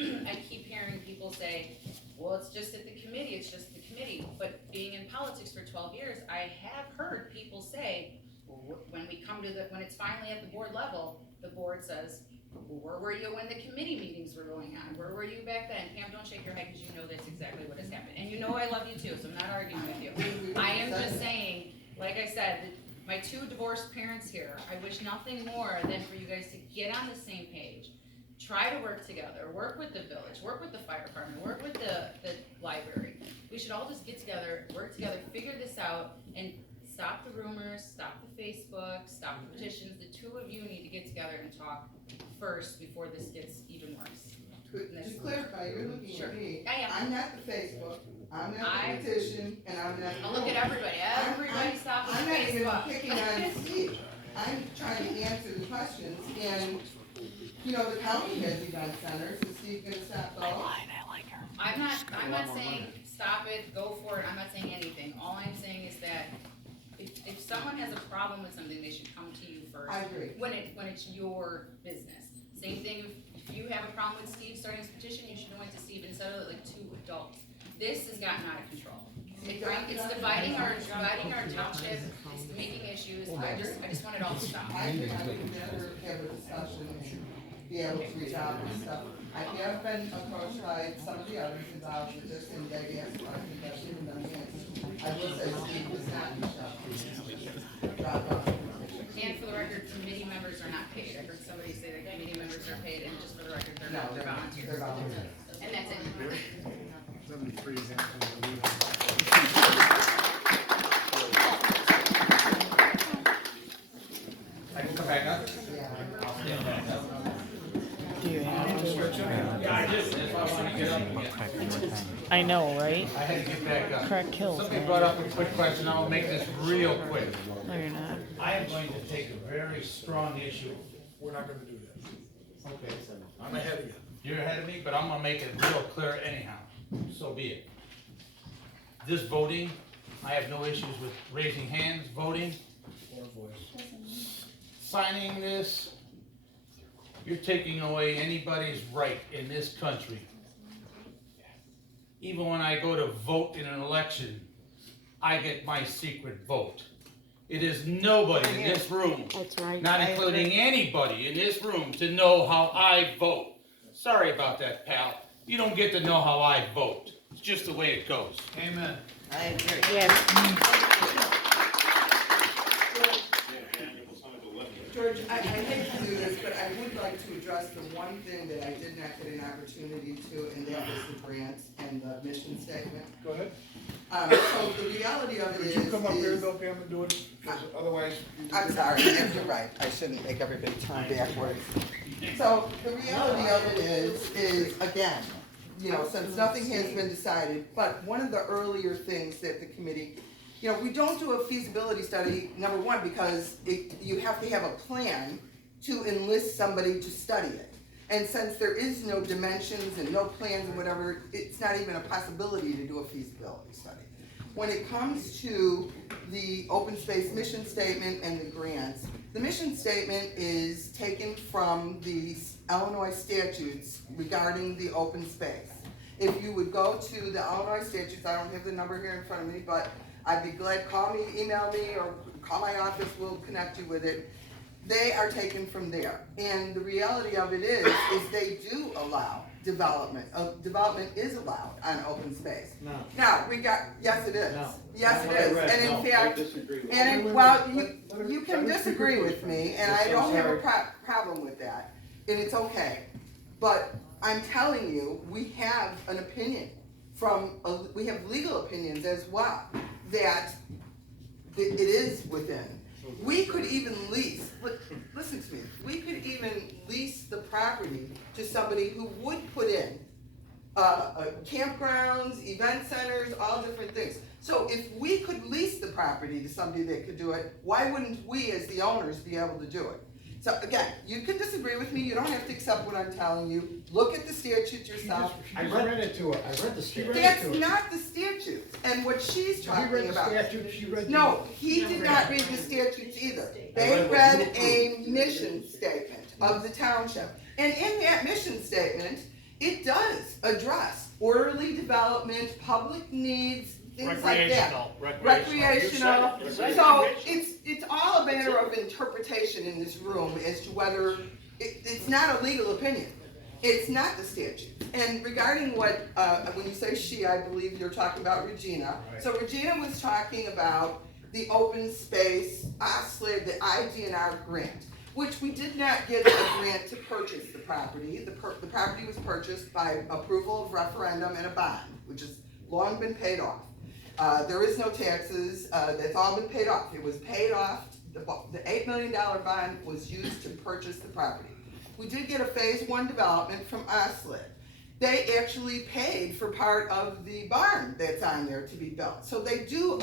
I keep hearing people say, well, it's just at the committee, it's just the committee. But being in politics for 12 years, I have heard people say, well, when we come to when it's finally at the board level, the board says, well, where were you when the committee meetings were going on? Where were you back then? Pam, don't shake your head because you know that's exactly what has happened. And you know I love you too, so I'm not arguing with you. I am just saying, like I said, my two divorced parents here, I wish nothing more than for you guys to get on the same page. Try to work together, work with the village, work with the fire department, work with the library. We should all just get together, work together, figure this out, and stop the rumors, stop the Facebook, stop the petitions. The two of you need to get together and talk first before this gets even worse. To clarify, you're looking at me. Yeah. I'm not the Facebook, I'm not the petition, and I'm not the. I'll look at everybody. Everybody stop with I'm not even Facebook. picking on Steve. I'm trying to answer the questions, and, you know, the county has event centers, is Steve gonna stop those? I'm not saying stop it, go for it, I'm not saying anything. All I'm saying is that if someone has a problem with something, they should come to you first. I agree. When it's your business. Same thing, if you have a problem with Steve starting his petition, you should have went to Steve instead of like two adults. This has gotten out of control. It's dividing our township, it's making issues, I just want it all to stop. I would never have a discussion and be able to reach out and stuff. I have been approached by some of the others involved with this, and they asked my confession, and I will say Steve was not Michelle. And for the record, committee members are not paid. I heard somebody say that committee members are paid, and just for the record, they're not, they're volunteers. They're volunteers. And that's it. I can come back up? Do you have to? Yeah, I just, that's why I want to get up again. I know, right? I had to get back up. Crack kills, Somebody man. brought up a quick question, I'll make this real quick. No, you're not. I am going to take a very strong issue. We're not gonna do that. Okay. I'm ahead of you. You're ahead of me, but I'm gonna make it real clear anyhow, so be it. This voting, I have no issues with raising hands, voting, Or voice. signing this. You're taking away anybody's right in this country. Even when I go to vote in an election, I get my secret vote. It is nobody in this room, That's right. not including anybody in this room, to know how I vote. Sorry about that, pal. You don't get to know how I vote. It's just the way it goes. Amen. I agree. Yes. George, I hate to do this, but I would like to address the one thing that I did not get an opportunity to, and that was the grants and the mission statement. Go ahead. So the reality of it Would is. you come up here though, Pam, and do it? 'Cause otherwise. I'm sorry, you're right, I shouldn't make everybody turn backwards. So the reality of it is again, you know, since nothing has been decided, but one of the earlier things that the committee, you know, we don't do a feasibility study, number one, because you have to have a plan to enlist somebody to study it. And since there is no dimensions and no plans and whatever, it's not even a possibility to do a feasibility study. When it comes to the open space mission statement and the grants, the mission statement is taken from the Illinois statutes regarding the open space. If you would go to the Illinois statutes, I don't have the number here in front of me, but I'd be glad, call me, email me, or call my office, we'll connect you with it. They are taken from there. And the reality of it is they do allow development. Development is allowed on open space. No. Now, yes it is. No. Yes it That's what I is. read. And in No, I fact, disagree with and that. well, Let her- you can let her speak disagree her with question. me, and Yes, I I'm don't have a sorry. problem with that, and it's okay. But I'm telling you, we have an opinion we have legal opinions as well, that it is within. We could even lease, listen to me, we could even lease the property to somebody who would put in campgrounds, event centers, all different things. So if we could lease the property to somebody that could do it, why wouldn't we as the owners be able to do it? So again, you can disagree with me, you don't have to accept what I'm telling you, look at the statute yourself. I read it to her, I read the statute. That's not the statute, and what she's She talking read the about. statute, she read. No, he did not read the statutes either. They read a mission statement of the township. And in that mission statement, it does address orderly development, public needs, things like that. Recreational. So it's all a matter of interpretation in this room as to whether, it's not a legal opinion. It's not the statute. And regarding what, when you say she, I believe you're talking about Regina. So Regina was talking about the open space, OSLID, the IDNR grant, which we did not get a grant to purchase the property. The property was purchased by approval of referendum and a bond, which has long been paid off. There is no taxes, that's all been paid off. It was paid off, the $8 million bond was used to purchase the property. We did get a phase 1 development from OSLID. They actually paid for part of the barn that's on there to be built. So they do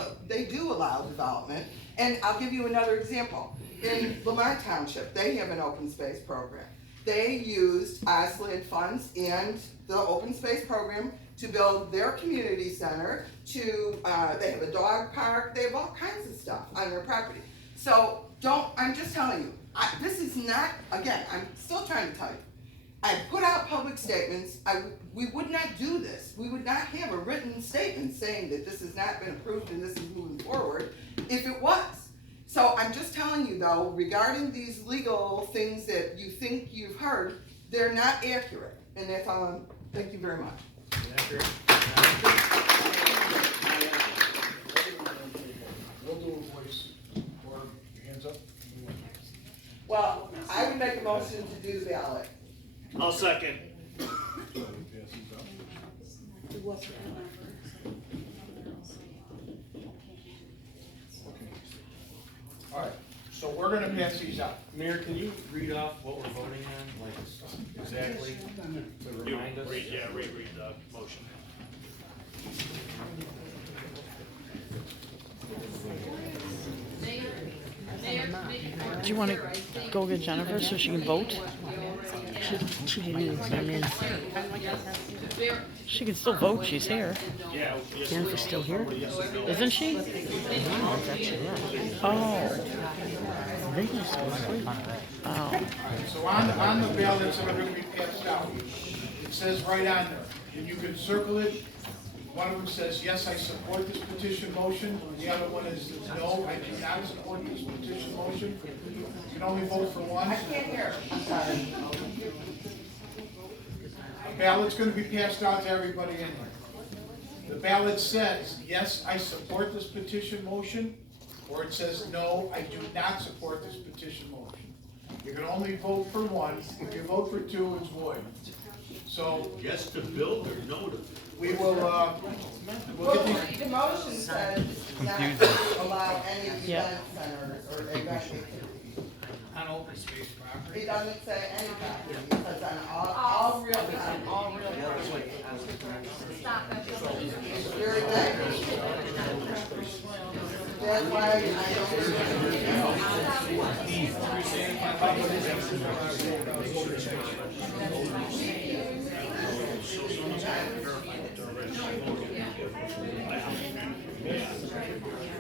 allow development. And I'll give you another example. In Lamont Township, they have an open space program. They used OSLID funds and the open space program to build their community center, they have a dog park, they have all kinds of stuff on their property. So I'm just telling you, this is not, again, I'm still trying to tell you, I put out public statements, we would not do this. We would not have a written statement saying that this has not been approved and this is moving forward if it was. So I'm just telling you though, regarding these legal things that you think you've heard, they're not accurate. And that's all, thank you very much. We'll do a voice, or hands up. Well, I would make a motion to do the ballot. I'll second. All right, so we're gonna pass these out. Mayor, can you read off what we're voting on, like exactly, to remind us? Read the motion. Do you want to go get Jennifer so she can vote? She didn't even come in. She can still vote, she's here. Yeah. Jennifer's still here? Isn't she? Oh. Oh. So on the ballots that are gonna be passed out, it says right on there, and you can circle it. One of them says, yes, I support this petition motion. The other one is, no, I do not support this petition motion. You can only vote for one. I can't hear, I'm sorry. A ballot's gonna be passed out to everybody in here. The ballot says, yes, I support this petition motion, or it says, no, I do not support this petition motion. You can only vote for one. If you vote for two, it's void. So Yes to build or no to build? we will, we'll Well, get these. the motion says not to allow any event centers or event activities. On open space property. It doesn't say any property, it says on all real time, all real property. It's very vague. That's why I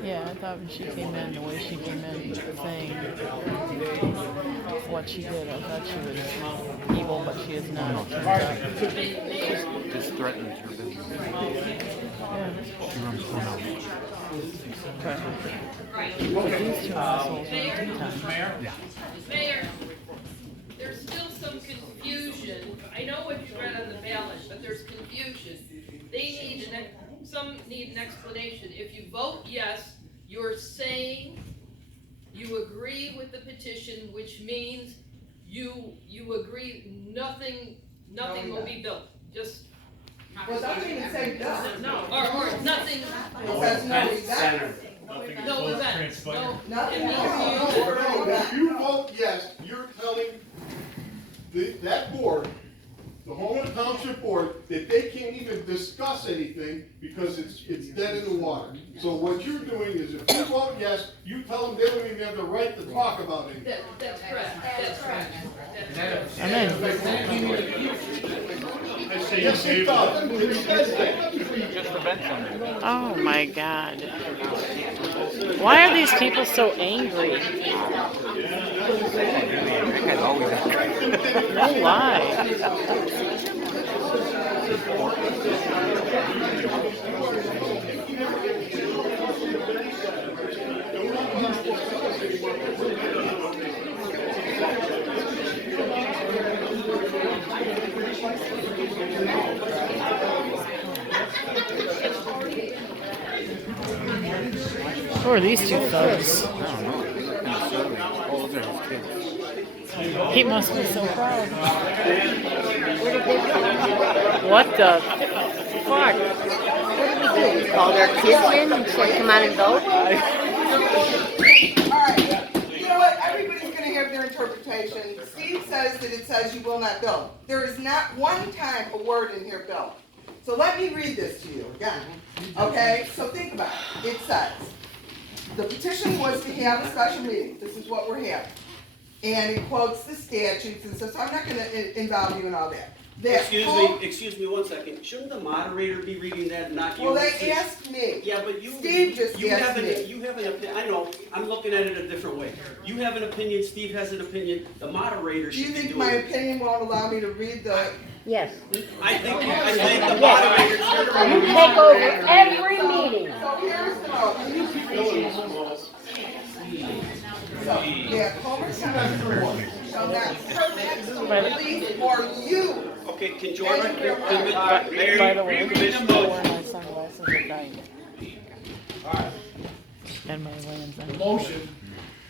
Yeah, I thought when she came in, the way she came in, saying what she did, I thought she was evil, but she is not. This threatens her business. Yeah. She runs phone out. These two assholes are big time. Mayor, there's still some confusion. I know what you read on the ballot, but there's confusion. Some need an explanation. If you vote yes, you're saying you agree with the petition, which means you agree nothing will be built. Just, Well, don't even say no. or nothing, It says no event. no events, no. Nothing It means else. you- If you vote yes, you're telling that board, the Homeland Township Board, that they can't even discuss anything because it's dead in the water. So what you're doing is if you vote yes, you tell them they don't even have the right to talk about anything. That's correct, that's correct. Amen. Yes, it does. It says that. Oh my God. Why are these people so angry? No lie. Who are these two thugs? I don't know. Oh, those are his kids. He must be so proud. What the fuck? Call their kids in and say, come on and vote? Alright, you know what, everybody's gonna have their interpretation. Steve says that it says you will not build. There is not one time a word in here build. So let me read this to you again, okay? So think about it. It says, the petition was to have a special meeting. This is what we're having. And it quotes the statutes and stuff, so I'm not gonna involve you in all that. Excuse me 1 second. Shouldn't the moderator be reading that and not you? Well, they asked me. Yeah, but you. Steve just you asked have an, me. You have an opinion. I know. I'm looking at it a different way. You have an opinion. Steve has an opinion. The moderator Do should you be think doing my it. opinion won't allow me to read the? Yes. I think the moderator should. You take over every meeting. So here's the motion. So, yeah, Homer Township Board shall not purchase, release, or use. Okay, can Jordan? By the way, I wear my sunglasses at night. Alright, And my lens the on. motion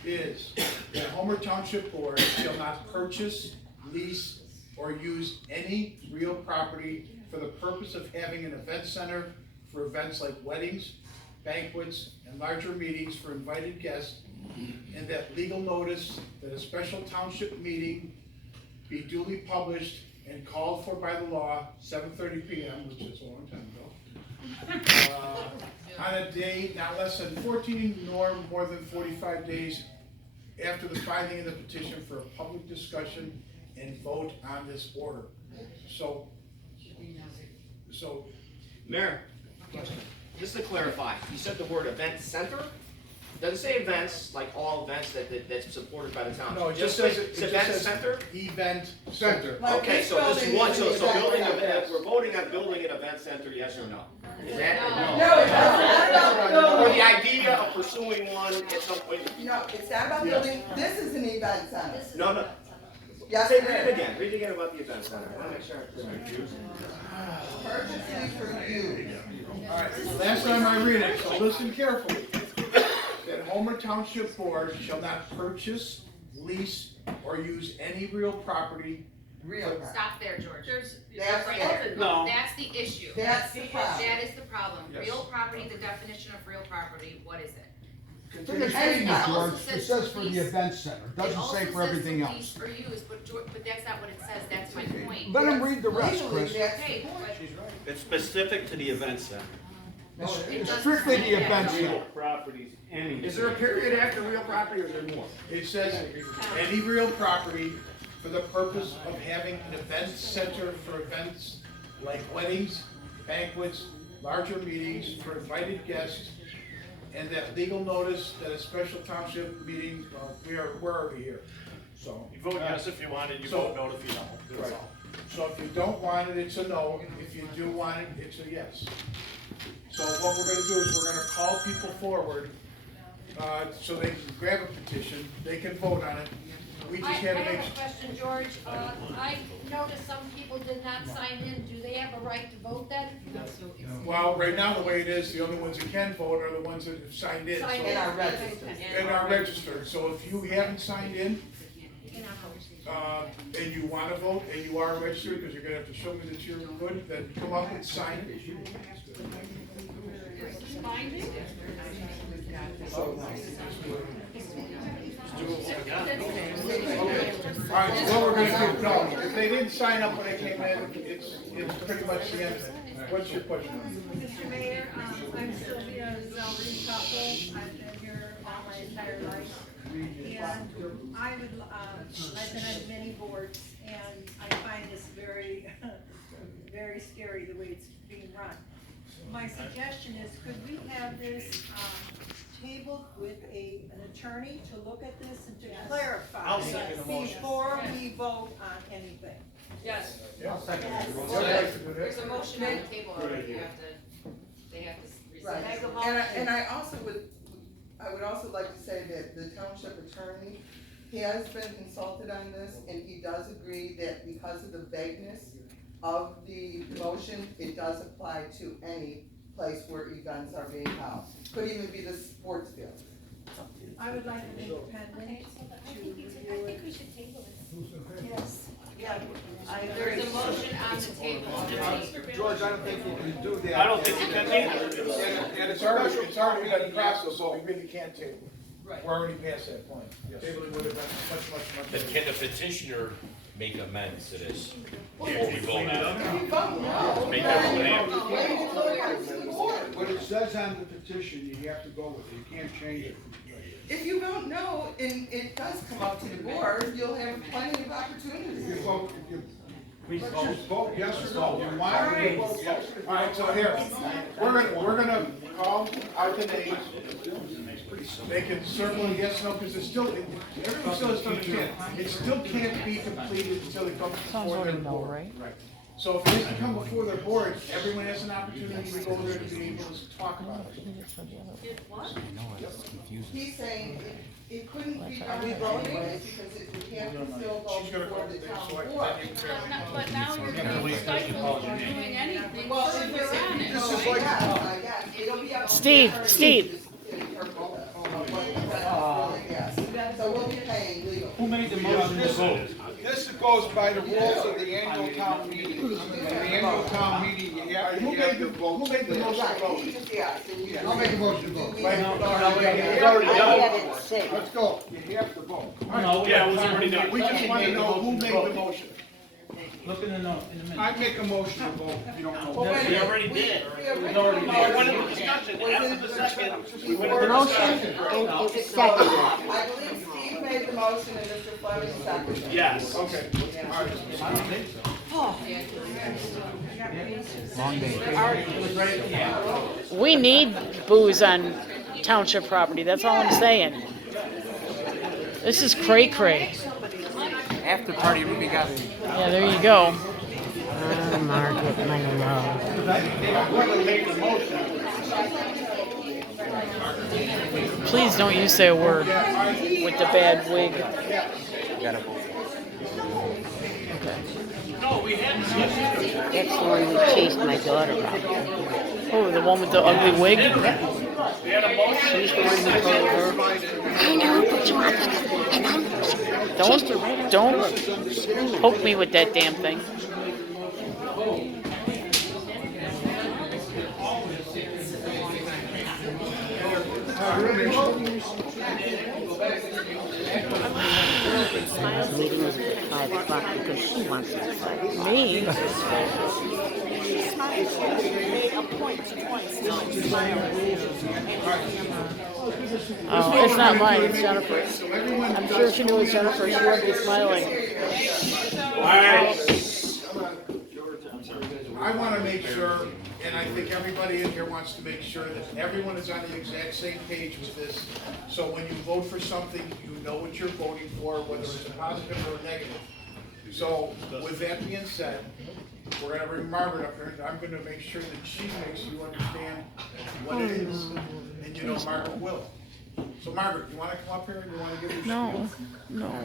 is that Homer Township Board shall not purchase, lease, or use any real property for the purpose of having an event center for events like weddings, banquets, and larger meetings for invited guests, and that legal notice that a special township meeting be duly published and called for by the law, 7:30 p.m., which is a long time ago, on a day not less than 14 nor more than 45 days after the filing of the petition for a public discussion and vote on this order. So, Mayor, just to clarify, you said the word event center? Doesn't say events, like all events that's supported by the town. no, it just says, It's event center? Event center. Like Okay, this so this is building one, is so an event building, center. we're voting on building an event center, yes or no? Is that? No, it's not about Or building. the idea of pursuing one at some point? No, it's not about building. This is an event center. No. Yes, Say, it read it is. again, read it again about the event center. I wanna make sure. Purchase, lease, or use. All right, last time I read it, so listen carefully. That Homer Township Board shall not purchase, lease, or use any real property. Real property. Stop there, George. That's Right it. there. No. That's the issue. That's the problem. That is the problem. Yes. Real property, the definition of real property, what is it? It's in the statement, It also George, it says says for the lease. event center, it doesn't say for everything It also else. says to lease or use, but that's not what it says, that's my point. Let him read the rest, Legally, Chris. that's the Okay, point. It's specific to the event center. It's it it's doesn't strictly say the that. event Real center. properties, any. Is there a period after real property or is there more? It says any real property for the purpose of having an event center for events like weddings, banquets, larger meetings for invited guests, and that legal notice that a special township meeting, we're already here, so. You vote yes if you want it, you So- vote no if you don't, that's Right. all. So if you don't want it, it's a no. If you do want it, it's a yes. So what we're gonna do is we're gonna call people forward, so they can grab a petition, they can vote on it. We just I had to have make, a question, George. I noticed some people did not sign in. Do they have a right to vote then? well, right now, the way it is, the only ones that can vote are the ones that have signed in. Signed so- And are registered. And are registered. So if you haven't signed in, and you wanna vote, and you are registered, because you're gonna have to show me that you're good, then come up and sign it. Alright, so what we're gonna do, no, if they didn't sign up when they came in, it's pretty much the end of it. What's your question? Mr. Mayor, I'm Sylvia Zellry Couple. I've been here all my entire life. And I would, I've been on many boards and I find this very, very scary the way it's being run. My suggestion is, could we have this, tabled with an attorney to look at this and to clarify I'll second the motion. before we vote on anything? Yes. Yeah. There's a motion on the table already, they have to Right. rescind. And I would also like to say that the township attorney has been consulted on this, and he does agree that because of the vagueness of the motion, it does apply to any place where events are being held. Could even be the sports field. I would like an independent to review it. we should table it. Yes. There's a motion on the table. George, I don't think you can do that. I don't think you can either. And it's already been processed, so we really can't table it. Right. We're already past that point. Tabling would have been much. But can the petitioner make amends to this before we vote on it? Make What it says on the petition, you have to go with it, you can't change it. If you don't know, and it does come up to the board, you'll have plenty of opportunities. If you vote, let's just vote yes or no. You want to vote yes. All right, so here, we're gonna call out the names. They can circle yes, no, because it's still, everyone still has to understand, it still can't be completed until it comes before their board. right? So if it has to come before their board, everyone has an opportunity to go there to be able to talk about it. He's saying it couldn't be done anyways, because it would have to still go She's gonna before call the the town so I board. But now you're gonna be stifled from doing anything further on it. This is like, I guess, it'll be up to Steve, the Steve. So we'll be paying legal. who made the motion to vote? This goes by the rules of the annual town meeting. In the annual town meeting, you have Who made the motion to vote? He just asked, and you- I'll make a motion to vote. Wait, It's already done. Let's go, you have to vote. Yeah, it was already done. We just want to know who made the motion. Look in the note, in the minute. I make a motion to vote, if you don't know. Well, wait a We minute. already did. We have We already written did. One motion. of the discussion, after the second. we went The to the motion second. and it was seconded. I believe Steve made the motion and Mr. Fleming seconded. Yes. Okay, all right. I don't think so. We need booze on township property, that's all I'm saying. This is cray-cray. After party, Ruby got it. Yeah, there you go. Oh, Margaret, my love. Please don't you say a word with the bad wig. No, we had. That's the one who chased my daughter out. Oh, the one with the ugly wig? We had a motion. She's the one who told her. I know, but you want to. Don't poke me with that damn thing. The meeting was at 5 o'clock because she wants to decide. Me? Oh, it's not mine, it's Jennifer's. I'm sure if she knew it was Jennifer, she wouldn't be smiling. I want to make sure, and I think everybody in here wants to make sure that everyone is on the exact same page with this. So when you vote for something, you know what you're voting for, whether it's a positive or a negative. So with that being said, we're gonna bring Margaret up here, and I'm gonna make sure that she makes you understand what it is. And you know Margaret will. So Margaret, you wanna come up here and you wanna give your No, spiel? no. Well,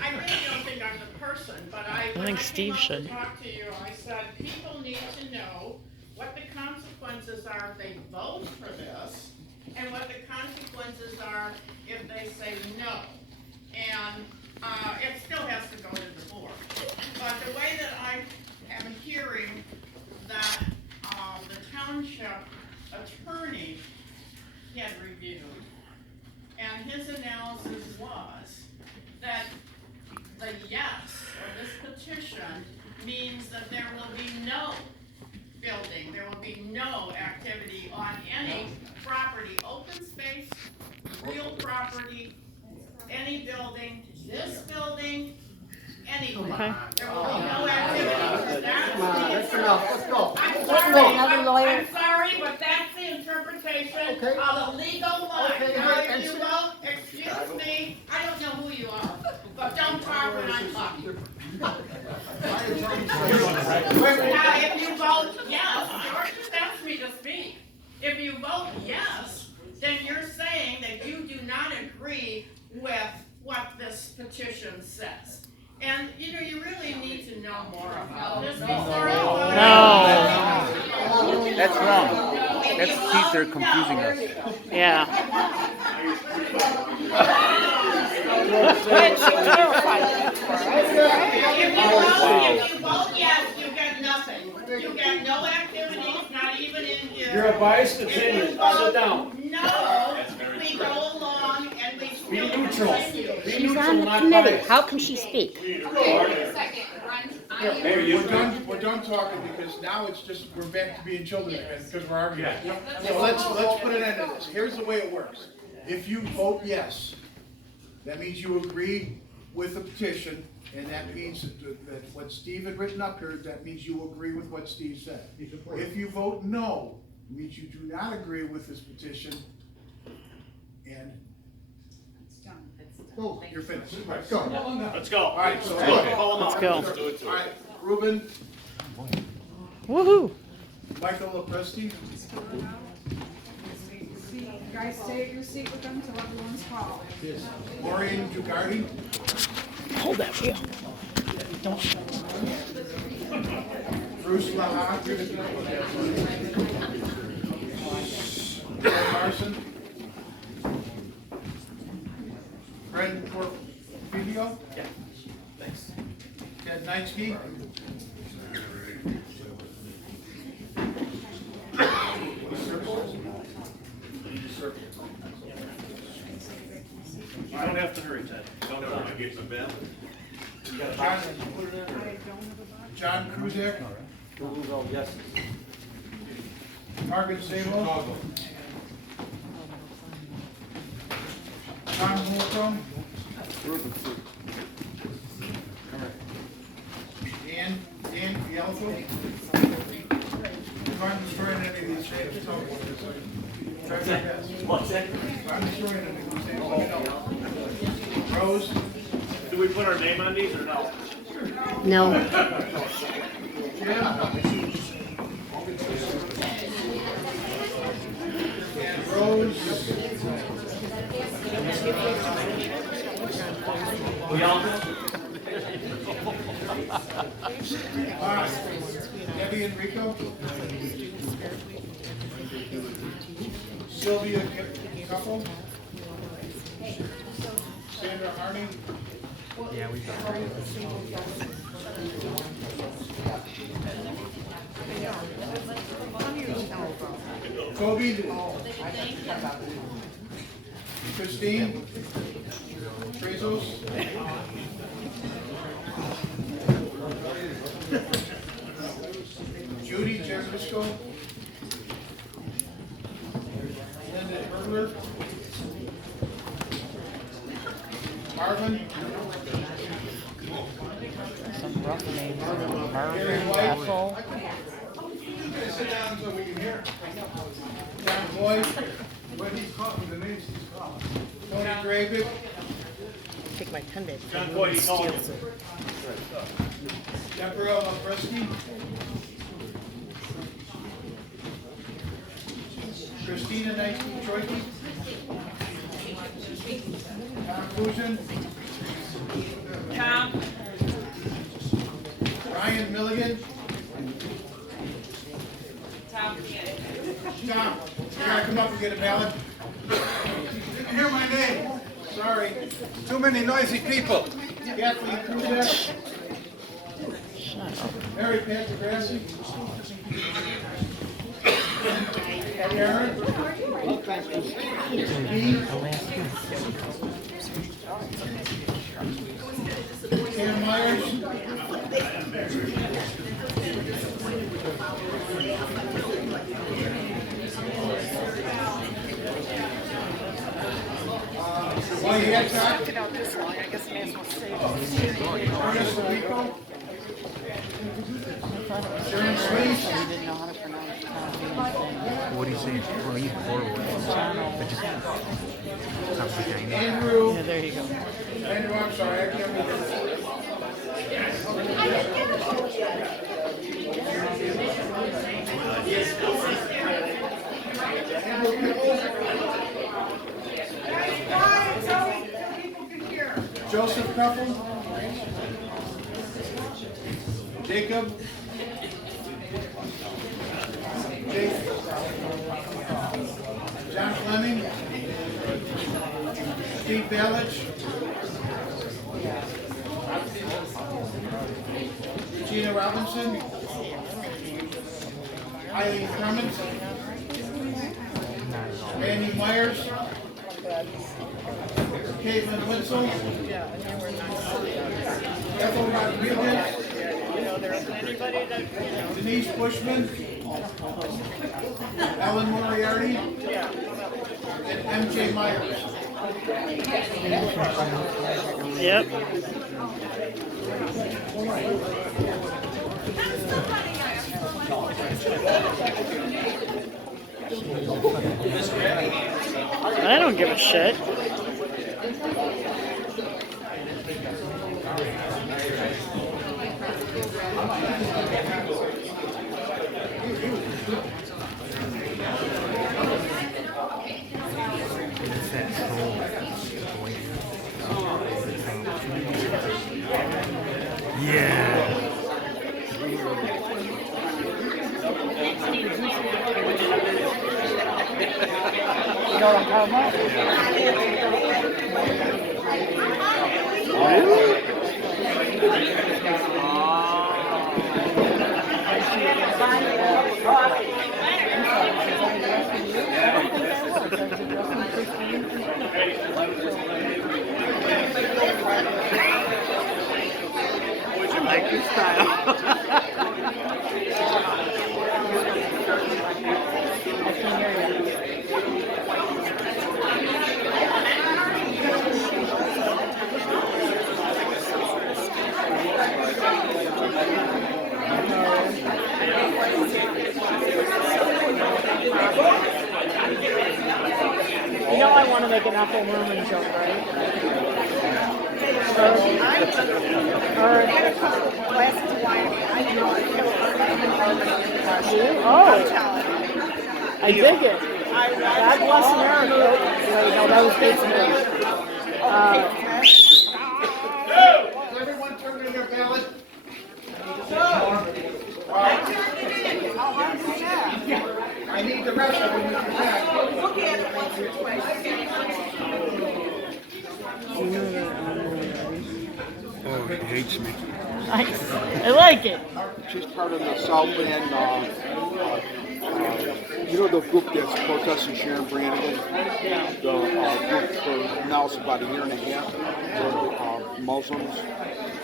I really don't think I'm the person, but when think I Steve came up should. to talk to you, I said, people need to know what the consequences are if they vote for this, and what the consequences are if they say no. And, it still has to go to the board. But the way that I am hearing that, the township attorney had reviewed, and his analysis was that the yes or this petition means that there will be no building, there will be no activity on any property, open space, real property, any building, this building, anything. Okay. There will be no activity. That's enough, let's go. I'm Let's sorry, go. Another lawyer? I'm sorry, but that's the interpretation Okay. of a legal line. Okay, Now, and if you will, excuse me, I don't know who you are, but don't talk when I'm talking. Now, if you vote yes, George just asked me to speak. If you vote yes, then you're saying that you do not agree with what this petition says. And, you know, you really need to know more about this before That's wrong. That's Keith, they're confusing us. Yeah. If you vote yes, you get nothing. You get no activities, not even in here. You're a biased opinion, sit down. No, we go along and we. Be neutral. Be She's neutral, on the not committee. biased. How can she speak? We're done talking because now it's just, we're back to being children again because we're arguing. So let's put an end to this. Here's the way it works. If you vote yes, that means you agree with the petition, and that means that what Steve had written up here, that means you agree with what Steve said. If you vote no, it means you do not agree with this petition, and you're finished. All right, go. Let's go. All right, so Let's go. All right, Ruben, Woohoo. Michael LaPresti, Guys, stay at your seat with them till everyone's called. Maureen Jugardi, Hold that wheel. Bruce Laha, Ted Larson, Fred Porfidio, Ted Knightsky, You don't have to hurry, Ted. Don't hurry. Get some bell. John Kruzak, Yes. Margaret Sabo, Tom Holcomb, Dan Fialco. If I'm destroying any of these names, tell me what it is. Try my best. What's that? If I'm destroying any of these names, let me know. Rose, Do we put our name on these or no? No. Jim, and Rose. Debbie Enrico. Sylvia Couple. Sandra Harney. Yeah, we got Toby. Christine. Trezos. Judy Jeffersco. Linda Hurler. Marvin. Some rough names. Gary Marvin, White. Ethel. Sit down so we can hear. John Boyd. When he's calling, the names he's calling. Tony Gravick. Take my pen back. John Boyd, he called you. Deborah Lepreski. Christina Knightsky Troiki. Tom Fusion. Tom, Ryan Milligan. Tom, Tom, you gotta come up and get a ballot. Didn't hear my name. Sorry. Too many noisy people. Kathleen Kuzak. Mary Pat DeGrassi. Karen. Cam Myers. Well, you had time? It out this long. I guess I may as well save it. Ernest Rico. Sharon I Sweet. didn't know how to pronounce Tom's name. What are you saying? Well, you forward. Andrew. Yeah, there you go. Andrew, I'm sorry, I can't remember. Joseph Couple. Jacob. John Fleming. Steve Balich. Gina Robinson. Eileen Clemens. Randy Myers. Caitlin Witzel. Ethel Rodriguez. Denise Bushman. Ellen Moriarty. And MJ Myers. Yep. I don't give a shit. You know what I'm talking about? I like your style. I can't hear you. You know I want to make an apple Roman joke, right? Oh, I dig it. God bless America. Wait, no, that was Pittsburgh. Everyone turn in their ballot. I need the rest of them to come back. Look at it once or twice. Oh, he hates me. Nice. I like it. She's part of the South End, you know the group that's protesting Sharon Brannigan? The group for now it's about a year and a half, the Muslims.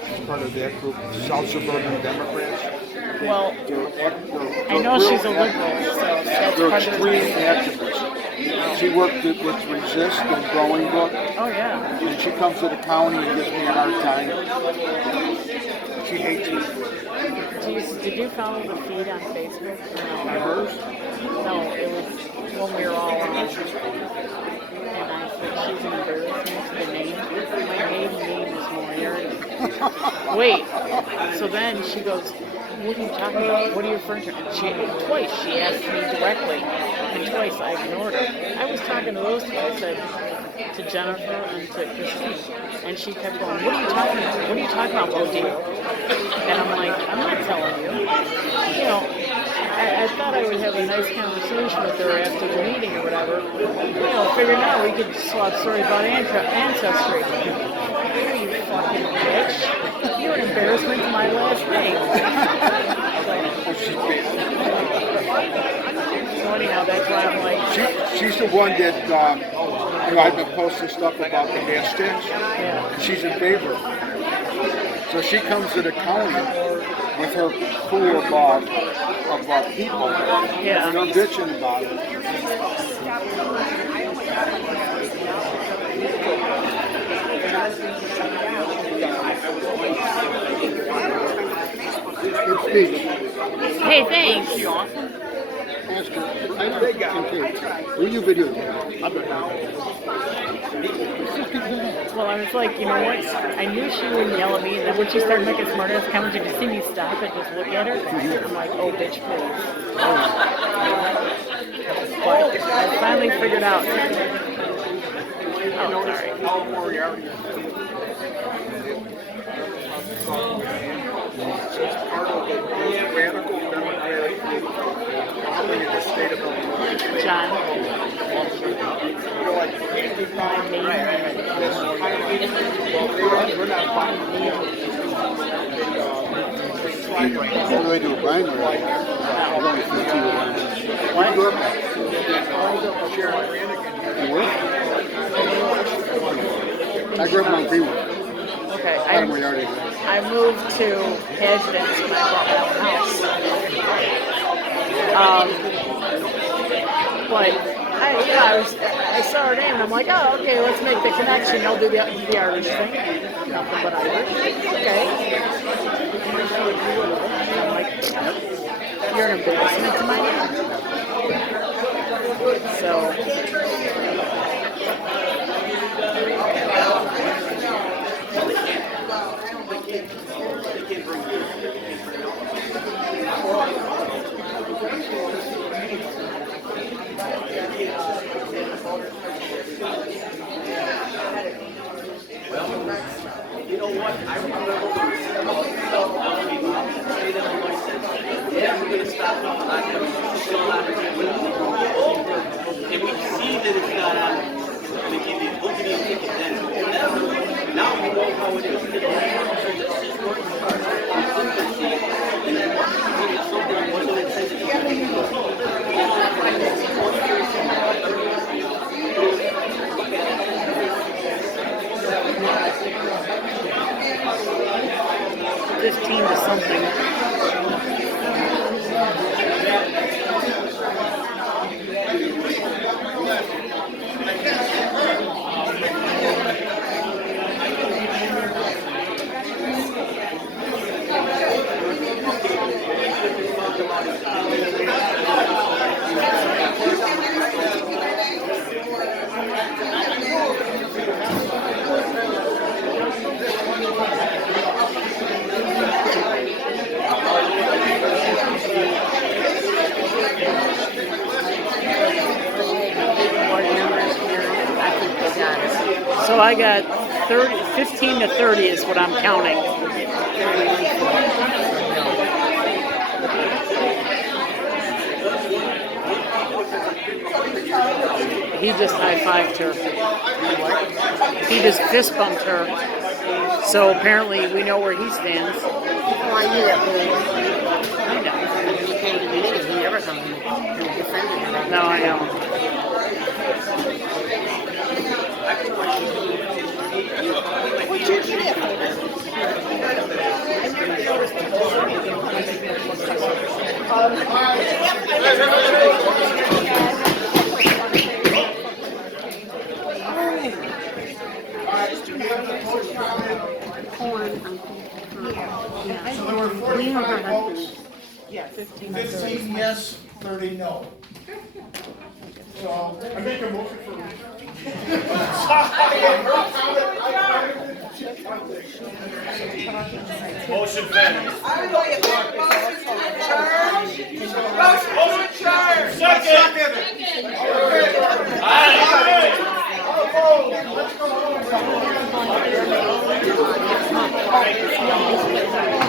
She's part of that group, South Suburban Democrats. Well, they're I know real she's a liberal, so that's they're part of extreme the activists. She worked with Resist and Growing Book. Oh, yeah. And she comes to the county and gives me a hard time. She hates me. Did you follow the feed on Facebook? On hers? No, it was when we were all on. And I said, she's an embarrassment to the name. My maiden name is Moriarty. Wait. So then she goes, what are you talking about? What are you referring to? And twice she asked me directly. And twice I ignored her. I was talking to those two. I said to Jennifer and to Christine. And she kept going, what are you talking about? What are you talking about, Bodie? And I'm like, I'm not telling you. You know, I thought I would have a nice conversation with her after the meeting or whatever. You know, figuring out we could swap stories about ancestry. You fucking bitch. You're an embarrassment to my last name. So anyhow, that's why I'm like... She's the one that, you know, I've been posting stuff about the gas tax. Yeah. She's in favor. So she comes to the county with her pool of people. Yeah. And they're bitching about it. Good speech. Hey, thanks. Ask her. Will you video? Well, I was like, you know what? I knew she wouldn't yell at me, and then when she started making smart ass comments, you could see me stop and just look at her. I'm like, oh, bitch, please. But I finally figured out. Oh, sorry. She's part of the most radical democratic group probably in the state of Illinois. John. They're like 55, we're not finding what do they do, primary? I've only 15 of I grew up on Greenwood. Okay, Primary I moved to Pageant when I bought my house. But I saw her name and I'm like, oh, okay, let's make the connection. I'll do the Irish thing. Nothing but Irish. Okay. I'm like, you're an embarrassment to my name. So. You know what? I remember yeah, we're going to stop and we see that it's not on. We'll give you a ticket then. Now we know how it is today. So this is what something wasn't intended to 15 to something. So I got 15 to 30 is what I'm counting. He just high-fived her. He just fist bumped her. So apparently we know where he stands. Well, I knew that I know. when he came to the meeting, he never come and defended her. No, I know. What'd you get? So there were 45 votes, Yeah, 15 15 yes, 30 no. So, I make a motion for. Motion fails. I'm going to make a motion to adjourn. Motion to adjourn. Second. Let's go home.